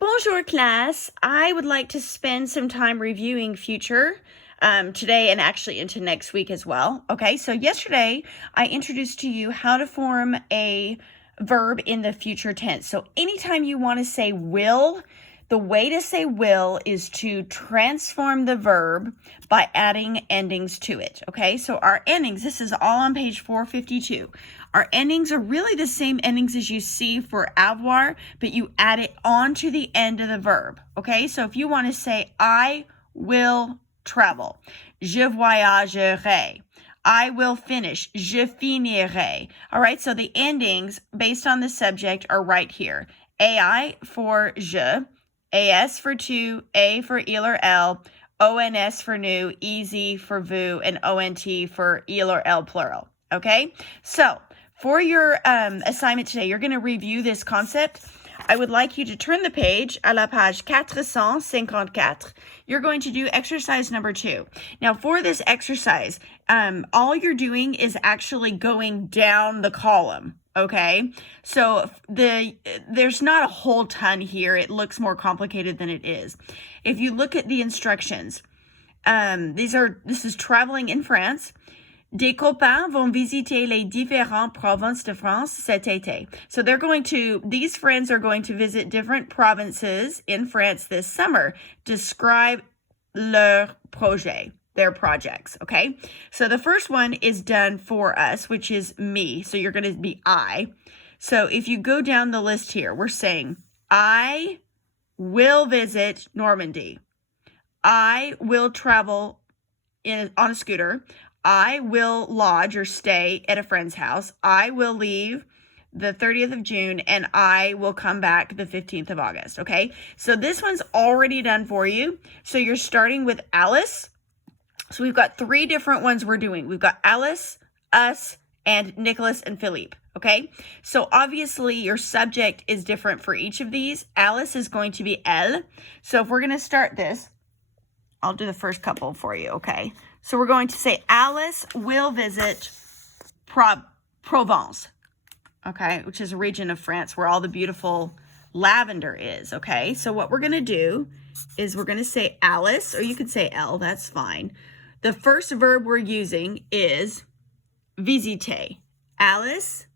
Bonjour, class. I would like to spend some time reviewing future today and actually into next week as well. Okay, so yesterday I introduced to you how to form a verb in the future tense. So anytime you want to say will, the way to say will is to transform the verb by adding endings to it. Okay, so our endings, this is all on page 452. Our endings are really the same endings as you see for avoir, but you add it onto the end of the verb. Okay, so if you want to say, I will travel, je voyagerai. I will finish, je finirai. All right, so the endings based on the subject are right here. AI for je, AS for tu, A for il or elle, ONS for nu, EZ for vous, and ONT for il or elle plural. Okay, so for your assignment today, you're going to review this concept. I would like you to turn the page à la page 454. You're going to do exercise number 2. Now, for this exercise, all you're doing is actually going down the column. Okay, so there's not a whole ton here. It looks more complicated than it is. If you look at the instructions, this is traveling in France. Des copains vont visiter les différentes provinces de France cet été. So these friends are going to visit different provinces in France this summer. Describe leur projet, their projects, okay? So the first one is done for us, which is me. So you're going to be I. So if you go down the list here, we're saying, I will visit Normandy. I will travel on a scooter. I will lodge or stay at a friend's house. I will leave the 30th of June and I will come back the 15th of August, okay? So this one's already done for you. So you're starting with Alice. So we've got 3 different ones we're doing. We've got Alice, us, and Nicholas and Philippe, okay? So obviously your subject is different for each of these. Alice is going to be elle. So if we're going to start this, I'll do the first couple for you, okay? So we're going to say Alice will visit Provence, okay, which is a region of France where all the beautiful lavender is, okay? So what we're going to do is we're going to say Alice, or you could say elle, that's fine. The first verb we're using is visiter. Alice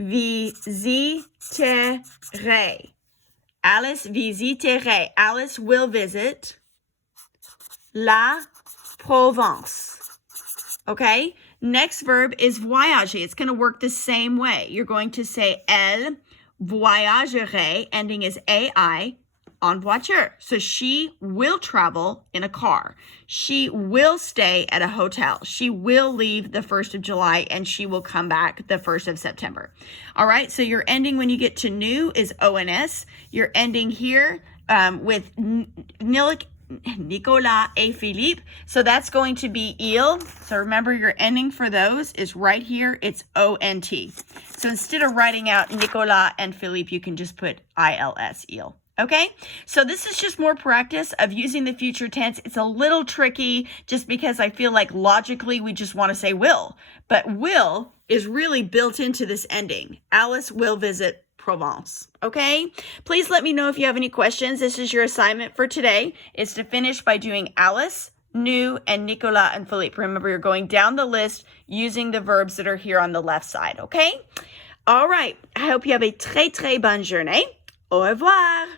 visiterait. Alice visiterait. Alice will visit la Provence. Okay, next verb is voyager. It's going to work the same way. You're going to say elle voyagerait, ending is ai, en voiture. So she will travel in a car. She will stay at a hotel. She will leave the 1st of July and she will come back the 1st of September. All right, so your ending when you get to new is ONS. Your ending here with Nicolas et Philippe. So that's going to be il. So remember your ending for those is right here. It's ONT. So instead of writing out Nicolas and Philippe, you can just put ILS, il. Okay, so this is just more practice of using the future tense. It's a little tricky just because I feel like logically we just want to say will. But will is really built into this ending. Alice will visit Provence. Okay, please let me know if you have any questions. This is your assignment for today. It's to finish by doing Alice, nous, and Nicolas and Philippe. Remember, you're going down the list using the verbs that are here on the left side. Okay, all right. I hope you have a très très bonne journée. Au revoir.